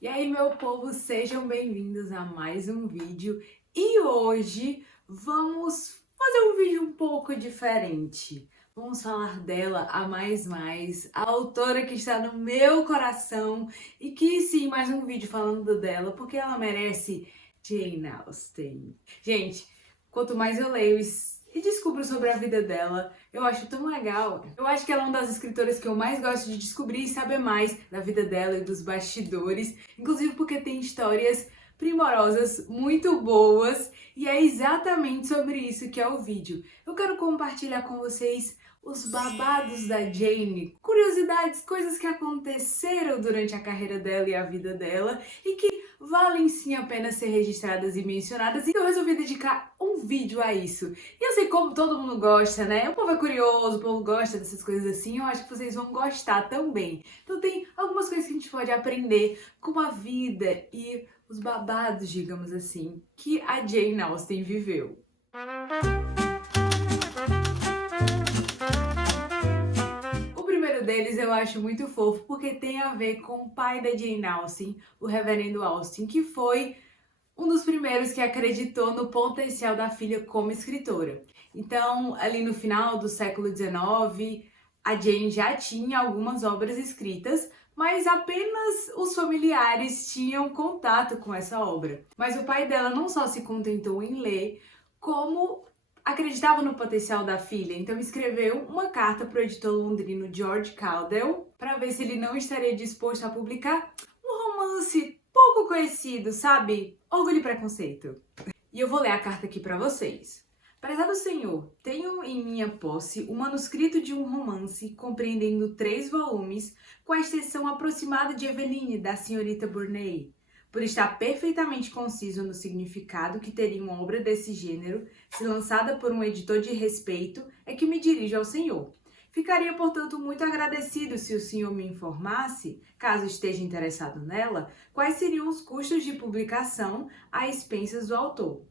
E aí, meu povo, sejam bem-vindos a mais um vídeo. E hoje vamos fazer um vídeo um pouco diferente. Vamos falar dela, a a autora que está no meu coração. E que sim, mais um vídeo falando dela, porque ela merece. Jane Austen. Gente, quanto mais eu leio e descubro sobre a vida dela, eu acho tão legal. Eu acho que ela é uma das escritoras que eu mais gosto de descobrir e saber mais da vida dela e dos bastidores. Inclusive porque tem histórias primorosas, muito boas, e é exatamente sobre isso que é o vídeo. Eu quero compartilhar com vocês os babados da Jane, curiosidades, coisas que aconteceram durante a carreira dela e a vida dela, e que valem sim a pena ser registradas e mencionadas, e eu resolvi dedicar um vídeo a isso. E eu sei como todo mundo gosta, né? O povo é curioso, o povo gosta dessas coisas assim, eu acho que vocês vão gostar também. Então tem algumas coisas que a gente pode aprender com a vida e os babados, digamos assim, que a Jane Austen viveu. O primeiro deles eu acho muito fofo porque tem a ver com o pai da Jane Austen, o Reverendo Austen, que foi um dos primeiros que acreditou no potencial da filha como escritora. Então, ali no final do século XIX, a Jane já tinha algumas obras escritas, mas apenas os familiares tinham contato com essa obra. Mas o pai dela não só se contentou em ler, como acreditava no potencial da filha, então escreveu uma carta para o editor londrino George Caldwell para ver se ele não estaria disposto a publicar um romance pouco conhecido, sabe? Orgulho e Preconceito. E eu vou ler a carta aqui para vocês. Prezado Senhor, tenho em minha posse o manuscrito de um romance compreendendo 3 volumes com a extensão aproximada de Eveline, da senhorita Burney. Por estar perfeitamente conciso no significado que teria uma obra desse gênero, se lançada por um editor de respeito, é que me dirijo ao Senhor. Ficaria, portanto, muito agradecido se o senhor me informasse, caso esteja interessado nela, quais seriam os custos de publicação a expensas do autor.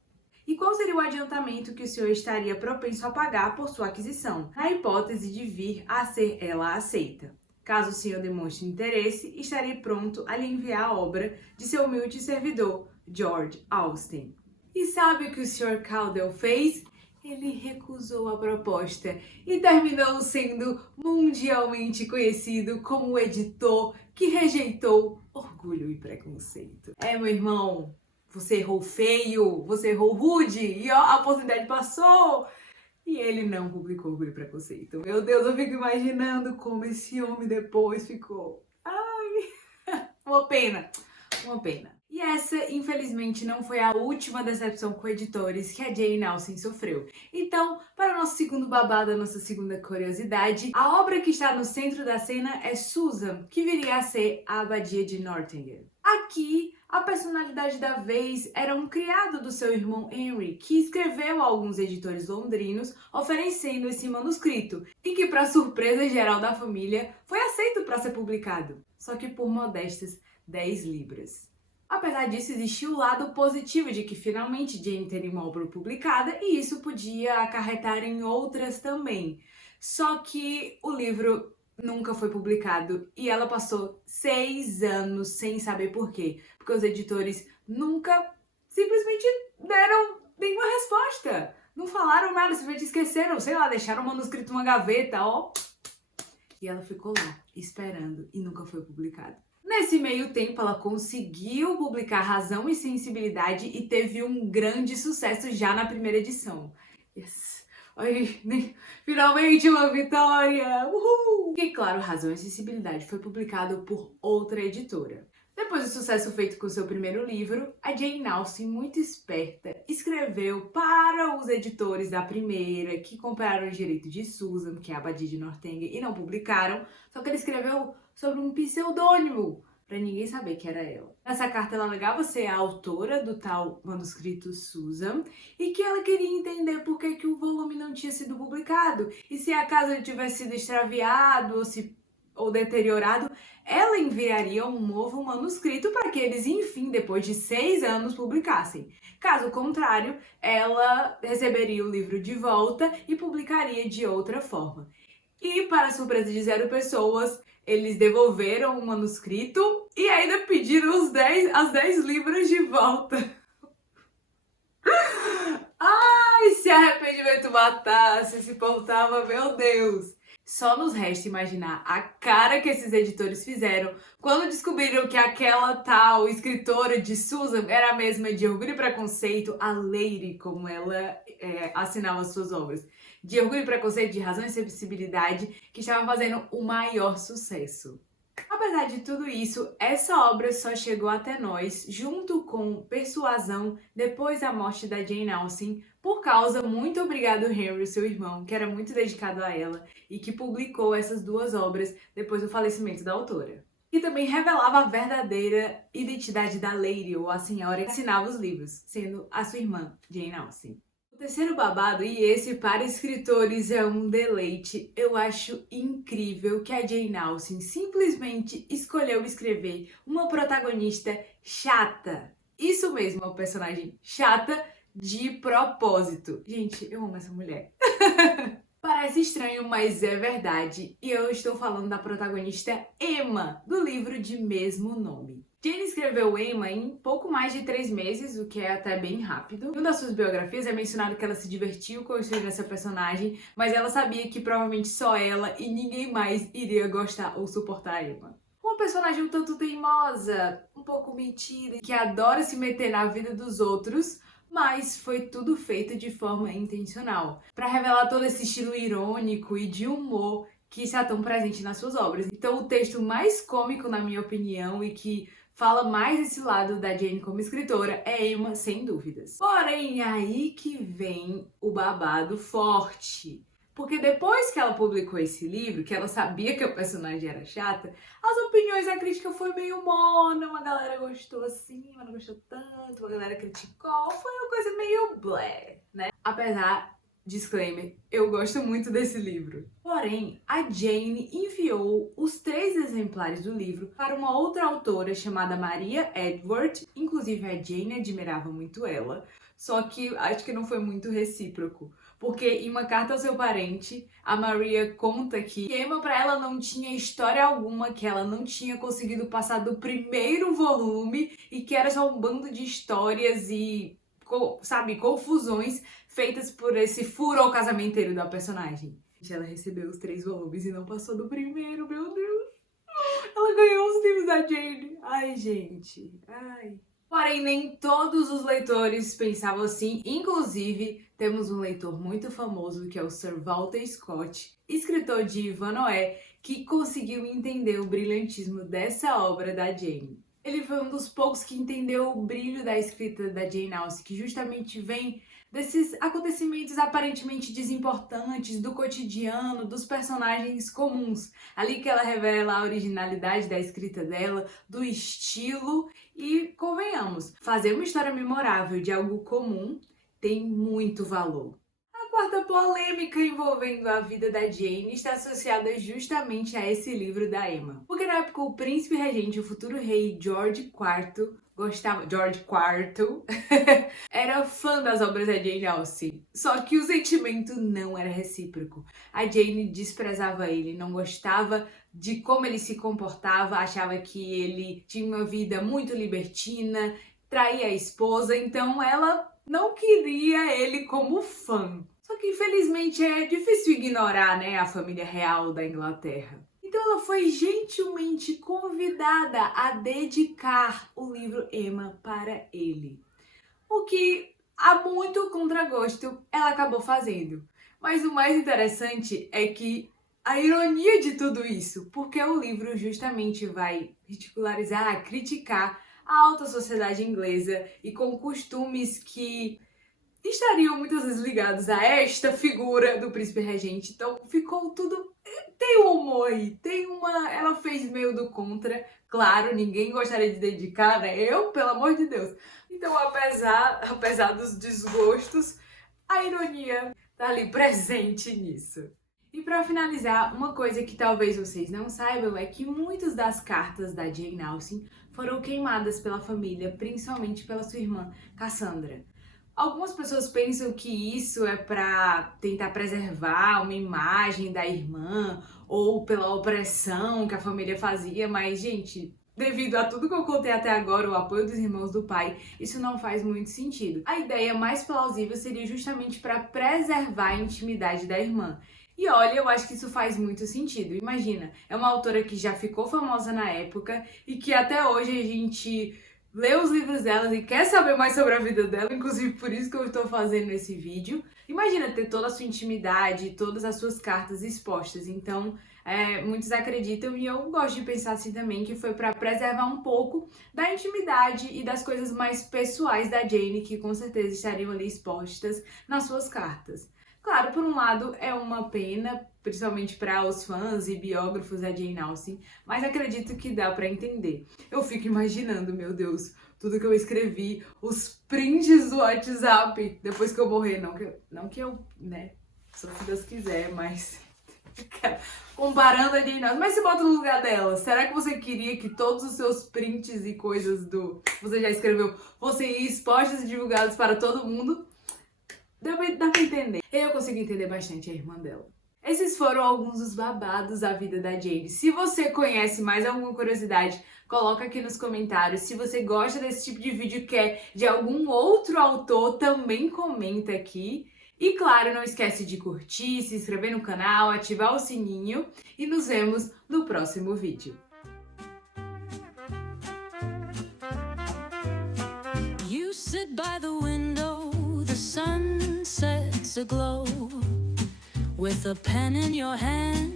E qual seria o adiantamento que o senhor estaria propenso a pagar por sua aquisição, na hipótese de vir a ser ela aceita? Caso o senhor demonstre interesse, estarei pronto a lhe enviar a obra de seu humilde servidor, George Austen. E sabe o que o Sr. Caldwell fez? Ele recusou a proposta e terminou sendo mundialmente conhecido como o editor que rejeitou Orgulho e Preconceito. Meu irmão, você errou feio, você errou rude e ó, a oportunidade passou. E ele não publicou Orgulho e Preconceito. Meu Deus, eu fico imaginando como esse homem depois ficou. Ai, uma pena, uma pena. E essa, infelizmente, não foi a última decepção com editores que a Jane Austen sofreu. Então, para o nosso segundo babado, a nossa segunda curiosidade, a obra que está no centro da cena é Susan, que viria a ser a Abadia de Northanger. Aqui, a personalidade da vez era um criado do seu irmão Henry, que escreveu a alguns editores londrinos oferecendo esse manuscrito, e que, para surpresa geral da família, foi aceito para ser publicado, só que por modestas 10 libras. Apesar disso, existia o lado positivo de que finalmente Jane teria uma obra publicada e isso podia acarretar em outras também. Só que o livro nunca foi publicado e ela passou 6 anos sem saber por quê. Porque os editores nunca simplesmente deram nenhuma resposta. Não falaram nada, simplesmente esqueceram, sei lá, deixaram o manuscrito numa gaveta, ó. E ela ficou lá, esperando, e nunca foi publicado. Nesse meio tempo, ela conseguiu publicar Razão e Sensibilidade e teve um grande sucesso já na primeira edição. Yes! Ai, finalmente uma vitória! Uhul! E claro, Razão e Sensibilidade foi publicado por outra editora. Depois do sucesso feito com seu primeiro livro, a Jane Austen, muito esperta, escreveu para os editores da primeira, que compraram o direito de Susan, que é a Abadia de Northanger, e não publicaram, só que ela escreveu sobre um pseudônimo, para ninguém saber que era ela. Nessa carta ela alegava ser a autora do tal manuscrito Susan e que ela queria entender por que o volume não tinha sido publicado e se acaso ele tivesse sido extraviado ou deteriorado, ela enviaria um novo manuscrito para que eles, enfim, depois de 6 anos, publicassem. Caso contrário, ela receberia o livro de volta e publicaria de outra forma. E, para surpresa de 0 pessoas, eles devolveram o manuscrito e ainda pediram as 10 libras de volta. Ai, se arrependimento matasse, esse povo tava, meu Deus. Só nos resta imaginar a cara que esses editores fizeram quando descobriram que aquela tal escritora de Susan era a mesma de Orgulho e Preconceito, a Lady, como ela assinava suas obras. De Orgulho e Preconceito, de Razão e Sensibilidade, que estava fazendo o maior sucesso. Apesar de tudo isso, essa obra só chegou até nós, junto com Persuasão, depois da morte da Jane Austen, por causa, muito obrigado Henry, seu irmão, que era muito dedicado a ela e que publicou essas duas obras depois do falecimento da autora. E também revelava a verdadeira identidade da Lady, ou a senhora que assinava os livros, sendo a sua irmã, Jane Austen. O terceiro babado, e esse para escritores é um deleite, eu acho incrível que a Jane Austen simplesmente escolheu escrever uma protagonista chata. Isso mesmo, uma personagem chata de propósito. Gente, eu amo essa mulher. Parece estranho, mas é verdade. E eu estou falando da protagonista Emma, do livro de mesmo nome. Jane escreveu Emma em pouco mais de 3 meses, o que é até bem rápido. Em uma das suas biografias é mencionado que ela se divertiu construindo essa personagem, mas ela sabia que provavelmente só ela e ninguém mais iria gostar ou suportar Emma. Uma personagem um tanto teimosa, um pouco metida, que adora se meter na vida dos outros, mas foi tudo feito de forma intencional, para revelar todo esse estilo irônico e de humor que está tão presente nas suas obras. Então o texto mais cômico, na minha opinião, e que fala mais esse lado da Jane como escritora é Emma, sem dúvidas. Porém, aí que vem o babado forte. Porque depois que ela publicou esse livro, que ela sabia que a personagem era chata, as opiniões da crítica foi meio morna, uma galera gostou assim, mas não gostou tanto, uma galera criticou, foi uma coisa meio blé, né? Apesar, disclaimer, eu gosto muito desse livro. Porém, a Jane enviou os 3 exemplares do livro para uma outra autora chamada Maria Edward, inclusive a Jane admirava muito ela, só que acho que não foi muito recíproco. Porque em uma carta ao seu parente, a Maria conta que Emma para ela não tinha história alguma, que ela não tinha conseguido passar do primeiro volume e que era só um bando de histórias e, sabe, confusões feitas por esse furor casamenteiro da personagem. Ela recebeu os 3 volumes e não passou do primeiro, meu Deus! Ela ganhou os livros da Jane. Ai, gente, ai... Porém, nem todos os leitores pensavam assim, inclusive temos um leitor muito famoso que é o Sir Walter Scott, escritor de Ivanhoe, que conseguiu entender o brilhantismo dessa obra da Jane. Ele foi um dos poucos que entendeu o brilho da escrita da Jane Austen, que justamente vem desses acontecimentos aparentemente desimportantes, do cotidiano, dos personagens comuns. Ali que ela revela a originalidade da escrita dela, do estilo e, convenhamos, fazer uma história memorável de algo comum tem muito valor. A quarta polêmica envolvendo a vida da Jane está associada justamente a esse livro da Emma. Porque na época o príncipe regente, o futuro rei George IV, era fã das obras da Jane Austen, só que o sentimento não era recíproco. A Jane desprezava ele, não gostava de como ele se comportava, achava que ele tinha uma vida muito libertina, traía a esposa, então ela não queria ele como fã. Só que infelizmente é difícil ignorar, né, a família real da Inglaterra. Então ela foi gentilmente convidada a dedicar o livro Emma para ele. O que, a muito contragosto, ela acabou fazendo. Mas o mais interessante é que a ironia de tudo isso, porque o livro justamente vai ridicularizar, criticar a alta sociedade inglesa e com costumes que estariam muitas vezes ligados a esta figura do príncipe regente. Então ficou tudo... Tem um humor aí, ela fez meio do contra. Claro, ninguém gostaria de dedicar, né? Eu, pelo amor de Deus. Então, apesar dos desgostos, a ironia tá ali presente nisso. E para finalizar, uma coisa que talvez vocês não saibam é que muitas das cartas da Jane Austen foram queimadas pela família, principalmente pela sua irmã Cassandra. Algumas pessoas pensam que isso é para tentar preservar uma imagem da irmã ou pela opressão que a família fazia, mas, gente, devido a tudo que eu contei até agora, o apoio dos irmãos do pai, isso não faz muito sentido. A ideia mais plausível seria justamente para preservar a intimidade da irmã. E olha, eu acho que isso faz muito sentido. Imagina, é uma autora que já ficou famosa na época e que até hoje a gente lê os livros dela e quer saber mais sobre a vida dela, inclusive por isso que eu estou fazendo esse vídeo. Imagina ter toda a sua intimidade, todas as suas cartas expostas. Então, muitos acreditam, e eu gosto de pensar assim também, que foi para preservar um pouco da intimidade e das coisas mais pessoais da Jane, que com certeza estariam ali expostas nas suas cartas. Claro, por um lado é uma pena, principalmente para os fãs e biógrafos da Jane Austen, mas acredito que dá para entender. Eu fico imaginando, meu Deus, tudo que eu escrevi, os prints do WhatsApp depois que eu morrer, não que eu, né, só se Deus quiser, mas comparando a Jane Austen, mas se bota no lugar dela, será que você queria que todos os seus prints e coisas do você já escreveu fossem expostos e divulgados para todo mundo? Dá pra entender. Eu consigo entender bastante a irmã dela. Esses foram alguns dos babados da vida da Jane. Se você conhece mais alguma curiosidade, coloca aqui nos comentários. Se você gosta desse tipo de vídeo e quer de algum outro autor, também comenta aqui. E claro, não esquece de curtir, se inscrever no canal, ativar o sininho e nos vemos no próximo vídeo. You sit by the window, the sun sets aglow, with a pen in your hand.